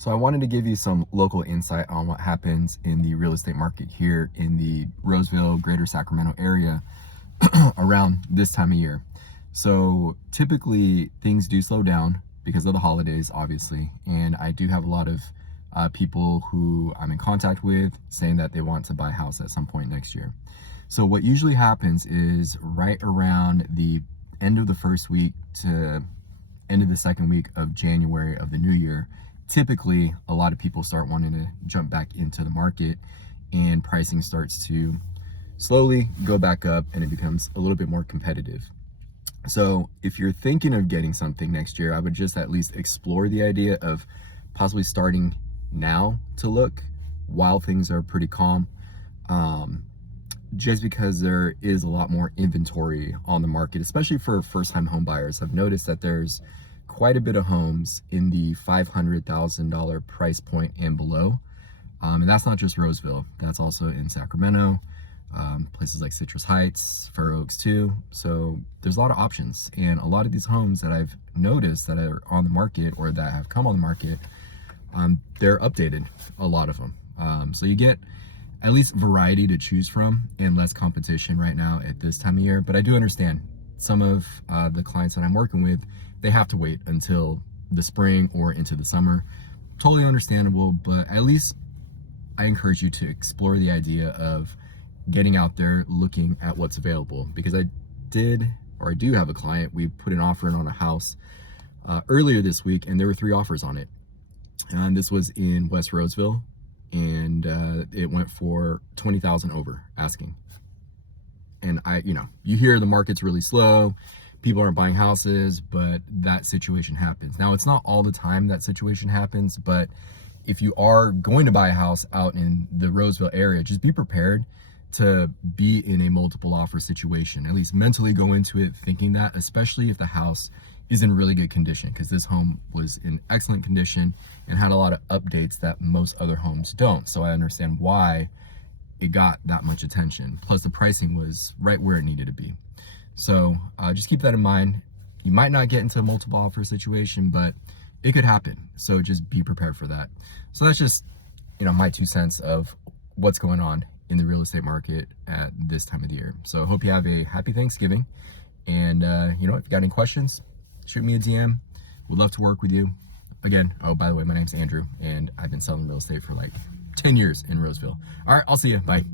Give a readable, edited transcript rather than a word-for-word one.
So I wanted to give you some local insight on what happens in the real estate market here in the Roseville, greater Sacramento area around this time of year. So typically things do slow down because of the holidays, obviously. And I do have a lot of people who I'm in contact with saying that they want to buy a house at some point next year. So what usually happens is right around the end of the first week to end of the second week of January of the new year, typically a lot of people start wanting to jump back into the market and pricing starts to slowly go back up and it becomes a little bit more competitive. So if you're thinking of getting something next year, I would just at least explore the idea of possibly starting now to look while things are pretty calm. Just because there is a lot more inventory on the market, especially for first-time home buyers. I've noticed that there's quite a bit of homes in the $500,000 price point and below. And that's not just Roseville, that's also in Sacramento, places like Citrus Heights, Fair Oaks too. So there's a lot of options. And a lot of these homes that I've noticed that are on the market or that have come on the market, they're updated, a lot of them. So you get at least variety to choose from and less competition right now at this time of year. But I do understand some of the clients that I'm working with, they have to wait until the spring or into the summer. Totally understandable, but at least I encourage you to explore the idea of getting out there, looking at what's available. Because I do have a client, we put an offer in on a house earlier this week and there were 3 offers on it. And this was in West Roseville, and it went for $20,000 over asking. And you hear the market's really slow, people aren't buying houses, but that situation happens. Now, it's not all the time that situation happens, but if you are going to buy a house out in the Roseville area, just be prepared to be in a multiple offer situation. At least mentally go into it thinking that, especially if the house is in really good condition, because this home was in excellent condition and had a lot of updates that most other homes don't. So I understand why it got that much attention. Plus the pricing was right where it needed to be. So just keep that in mind. You might not get into a multiple offer situation, but it could happen. So just be prepared for that. So that's just, my 2 cents of what's going on in the real estate market at this time of the year. So I hope you have a happy Thanksgiving. And if you got any questions, shoot me a DM. Would love to work with you. Again, oh, by the way, my name's Andrew, and I've been selling real estate for like 10 years in Roseville. All right, I'll see you. Bye.